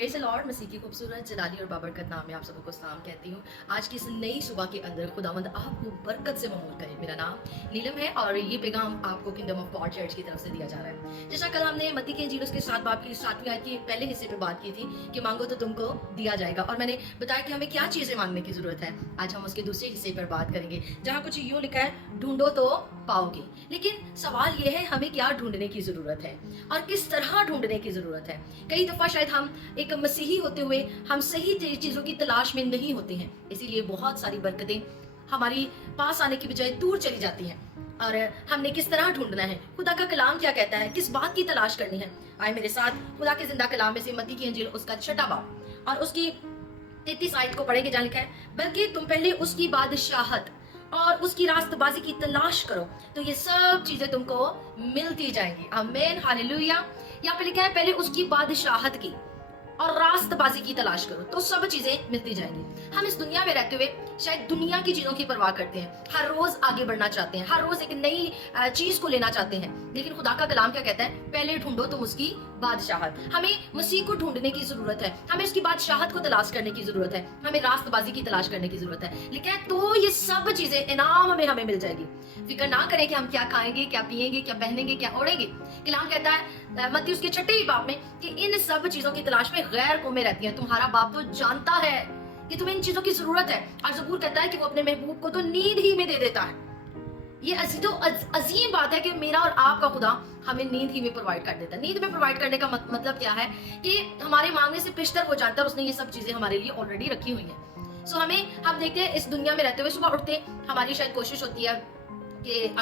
Praise the Lord. मसीह की खूबसूरत जलाली और बाबरकत नाम में आप सबको को सलाम कहती हूँ। आज की इस नई सुबह के अंदर खुदावंद आपको बरकत से मामूल करे। मेरा नाम नीलम है और ये पैगाम आपको किंगडम ऑफ गॉड चर्च की तरफ से दिया जा रहा है। जैसा कल हमने मत्ती के इंजील उसके 7 बाब की 7वीं आयत के पहले हिस्से पे बात की थी कि मांगो तो तुमको दिया जाएगा, और मैंने बताया कि हमें क्या चीज़ें मांगने की ज़रूरत है। आज हम उसके दूसरे हिस्से पर बात करेंगे जहाँ कुछ यूँ लिखा है, ढूंढो तो पाओगे। लेकिन सवाल ये है, हमें क्या ढूंढने की ज़रूरत है और किस तरह ढूंढने की ज़रूरत है। कई दफ़ा शायद हम एक मसीही होते हुए हम सही चीज़ों की तलाश में नहीं होते हैं, इसीलिए बहुत सारी बरकतें हमारी पास आने की बजाय दूर चली जाती हैं। और हमने किस तरह ढूंढना है, खुदा का कलाम क्या कहता है, किस बात की तलाश करनी है। आए मेरे साथ खुदा के जिंदा कलाम में से मत्ती की इंजील उसका 6वां बाब और उसकी 33 आयत को पढ़ेंगे, जहाँ लिखा है, बल्कि तुम पहले उसकी बादशाहत और उसकी रास्तबाजी की तलाश करो तो ये सब चीजें तुमको मिलती जाएंगी। आमीन, हालेलुया। यहाँ पे लिखा है, पहले उसकी बादशाहत की और रास्तबाजी की तलाश करो तो सब चीजें मिलती जाएंगी। हम इस दुनिया में रहते हुए शायद दुनिया की चीजों की परवाह करते हैं, हर रोज आगे बढ़ना चाहते हैं, हर रोज एक नई चीज को लेना चाहते हैं। लेकिन खुदा का कलाम क्या कहता है, पहले ढूंढो तुम उसकी बादशाहत। हमें मसीह को ढूंढने की जरूरत है, हमें उसकी बादशाहत को तलाश करने की जरूरत है, हमें रास्तबाजी की तलाश करने की जरूरत है। लिखा है तो ये सब चीजें इनाम में हमें मिल जाएगी। फिक्र ना करें कि हम क्या खाएंगे, क्या पिएंगे, क्या पहनेंगे, क्या ओढ़ेंगे। कलाम कहता है मत्ती उसके 6वें बाब में कि इन सब चीजों की तलाश में गैर कौमें रहती हैं, तुम्हारा बाप तो जानता है कि तुम्हें इन चीजों की जरूरत है। और ज़बूर कहता है कि वो अपने महबूब को तो नींद ही में दे देता है। ये अजीम बात है कि मेरा और आपका खुदा हमें नींद ही में प्रोवाइड कर देता है। नींद में प्रोवाइड करने का मतलब क्या है कि हमारे मांगने से पेशतर हो जानता है, और उसने ये सब चीजें हमारे लिए ऑलरेडी रखी हुई है। सो हम देखते हैं इस दुनिया में रहते हुए सुबह उठते हमारी शायद कोशिश होती है कि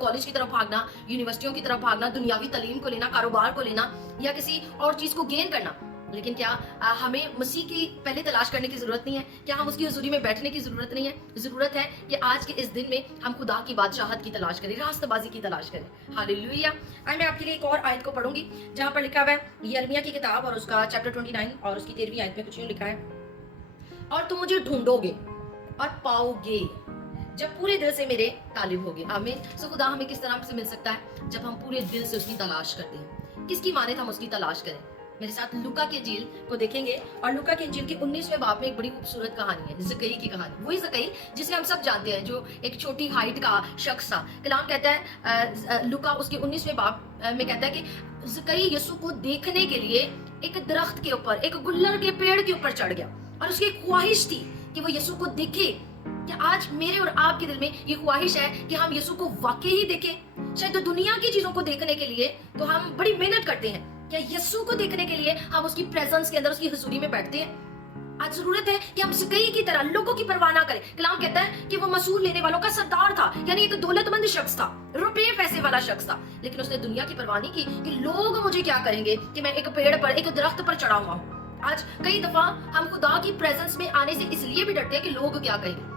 कॉलेज की तरफ भागना, यूनिवर्सिटियों की तरफ भागना, दुनियावी तालीम को लेना, कारोबार को लेना या किसी और चीज को गेन करना। लेकिन क्या हमें मसीह की पहले तलाश करने की जरूरत नहीं है? क्या हम उसकी हुजूरी में बैठने की जरूरत नहीं है? जरूरत है कि आज के इस दिन में हम खुदा की बादशाहत की तलाश करें, रास्तबाजी की तलाश करें। हालेलुया। आज मैं आपके लिए एक और आयत को पढ़ूंगी जहां पर लिखा हुआ है, यिर्मयाह की किताब और उसका चैप्टर 29 और उसकी 13वीं आयत में कुछ यूं लिखा है, और तुम मुझे ढूंढोगे और पाओगे जब पूरे दिल से मेरे तालिब होगे। आमीन। सो खुदा हमें किस तरह से मिल सकता है? जब हम पूरे दिल से उसकी तलाश करते हैं। किसकी माने हम उसकी तलाश करें? मेरे साथ लूका के इंजील को देखेंगे, और लूका के इंजील के 19वें बाब में एक बड़ी खूबसूरत कहानी है, ज़कई की कहानी। वही ज़कई जिसे हम सब जानते हैं, जो एक छोटी हाइट का शख्स था। कलाम कहता है लूका उसके 19वें बाब में कहता है कि ज़कई यीशु को देखने के लिए एक दरख्त के ऊपर, एक गुल्लर के पेड़ के ऊपर चढ़ गया, और उसकी ख्वाहिश थी कि वो यीशु को देखे। कि आज मेरे और आपके दिल में ये ख्वाहिश है कि हम यीशु को वाकई ही देखें। शायद तो दुनिया की चीजों को देखने के लिए तो हम बड़ी मेहनत करते हैं, क्या यीशु को देखने के लिए हम उसकी प्रेजेंस के अंदर, उसकी हुजूरी में बैठते हैं? आज जरूरत है कि हम ज़कई की तरह लोगों की परवाह ना करें। कलाम कहता है कि वो मसूल लेने वालों का सरदार था, यानी एक दौलतमंद शख्स था, रुपए पैसे वाला शख्स था, लेकिन उसने दुनिया की परवाह नहीं की कि लोग मुझे क्या करेंगे कि मैं एक पेड़ पर, एक दरख्त पर चढ़ा हुआ हूँ। आज कई दफा हम खुदा की प्रेजेंस में आने से इसलिए भी डरते हैं कि लोग क्या कहेंगे।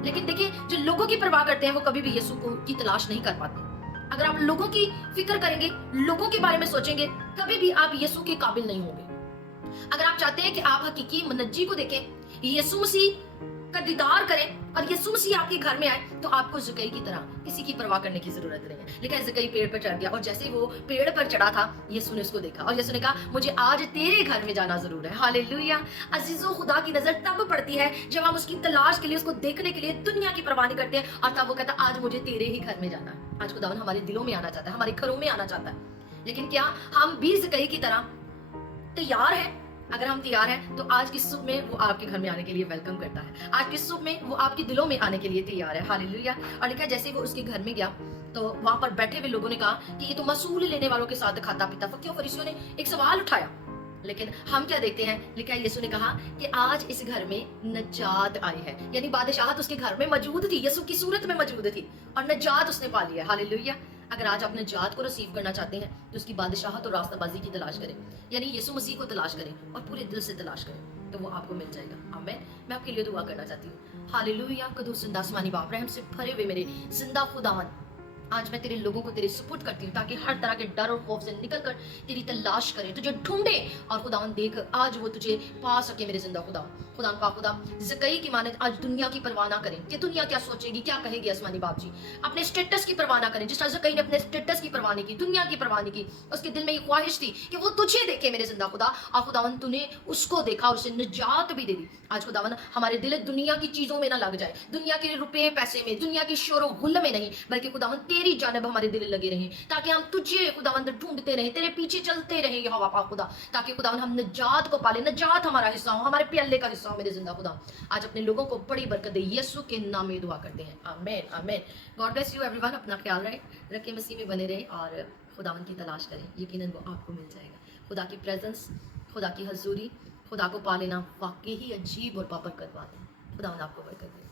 लेकिन देखिए, जो लोगों की परवाह करते हैं वो कभी भी यीशु को की तलाश नहीं कर पाते। अगर आप लोगों की फिक्र करेंगे, लोगों के बारे में सोचेंगे, कभी भी आप यीशु के काबिल नहीं होंगे। अगर आप चाहते हैं कि आप हकीकी मुनज्जी को देखें, यीशु मसीह का दीदार करें और यीशु मसीह आपके घर में आए, तो आपको ज़कई की तरह किसी की परवाह करने की जरूरत नहीं है। लेकिन ज़कई पेड़ पर चढ़ गया, और जैसे वो पेड़ पर चढ़ा था, यीशु ने उसको देखा और यीशु ने कहा, मुझे आज तेरे घर में जाना जरूर है। हालेलुया। अजीजों, खुदा की नजर तब पड़ती है जब हम उसकी तलाश के लिए, उसको देखने के लिए दुनिया की परवाह नहीं करते हैं, और तब वो कहता, आज मुझे तेरे ही घर में जाना है। आज खुदावन हमारे दिलों में आना चाहता है, हमारे घरों में आना चाहता है। लेकिन क्या हम भी ज़कई की तरह तैयार हैं? अगर हम तैयार हैं तो आज की सुबह में वो आपके घर में आने के लिए वेलकम करता है। आज की सुबह में वो आपके दिलों में आने के लिए तैयार है। हालेलुया। और लिखा है, जैसे वो उसके घर में गया तो वहां पर बैठे हुए लोगों ने कहा कि ये तो मसूल लेने वालों के साथ खाता पीता। क्यों? फरीसियों ने एक सवाल उठाया। लेकिन हम क्या देखते हैं, लिखा है यीशु ने कहा कि आज इस घर में नजात आई है, यानी बादशाहत उसके घर में मौजूद थी, यीशु की सूरत में मौजूद थी, और नजात उसने पा लिया। हालेलुया। अगर आज आप नजात को रिसीव करना चाहते हैं तो उसकी बादशाहत और रास्ताबाजी की तलाश करें, यानी यीशु मसीह को तलाश करें और पूरे दिल से तलाश करें, तो वो आपको मिल जाएगा। आमीन। मैं आपके लिए दुआ करना चाहती हूँ। हालेलुया। कदूस जिंदा आसमानी बाप, रहम से भरे हुए मेरे जिंदा खुदावन, आज मैं तेरे लोगों को तेरे सुपुर्द करती हूँ ताकि हर तरह के डर और खौफ से निकल कर तेरी तलाश करें, तुझे ढूंढे और खुदावन देख आज वो तुझे पा सके मेरे जिंदा खुदा। खुदा पा खुदा ज़कई की माने आज दुनिया की परवाह ना करें कि दुनिया क्या सोचेगी, क्या कहेगी आसमानी बाप जी। अपने स्टेटस की परवाह ना करें, जिस तरह ज़कई ने अपने स्टेटस की परवाह नहीं की, दुनिया की परवाह नहीं की। उसके दिल में ये ख्वाहिश थी कि वो तुझे देखे मेरे जिंदा खुदा, और खुदावन तूने उसको देखा और उसे निजात भी दे दी। आज खुदावन हमारे दिल दुनिया की चीज़ों में ना लग जाए, दुनिया के रुपए पैसे में, दुनिया की शोर गुल में नहीं, बल्कि खुदावन तेरी जानब हमारे दिल लगे रहे, ताकि हम तुझे खुदावन ढूंढते रहे, तेरे पीछे चलते रहे यहोवा पाक खुदा, ताकि खुदावन हम निजात को पाले, निजात हमारा हिस्सा हो, हमारे प्याले का हिस्सा हो मेरे जिंदा खुदा। आज अपने लोगों को बड़ी बरकत दे, यीशु के नाम में दुआ करते हैं, आमीन आमीन। God bless you everyone. अपना ख्याल रखे, मसीह में बने रहे और खुदावन की तलाश करें, यकीनन वो आपको मिल जाएगा। खुदा की प्रेजेंस, खुदा की हजूरी, खुदा को पा लेना वाकई ही अजीब और बाबरकत बात है। खुदावन आपको बरकत दे।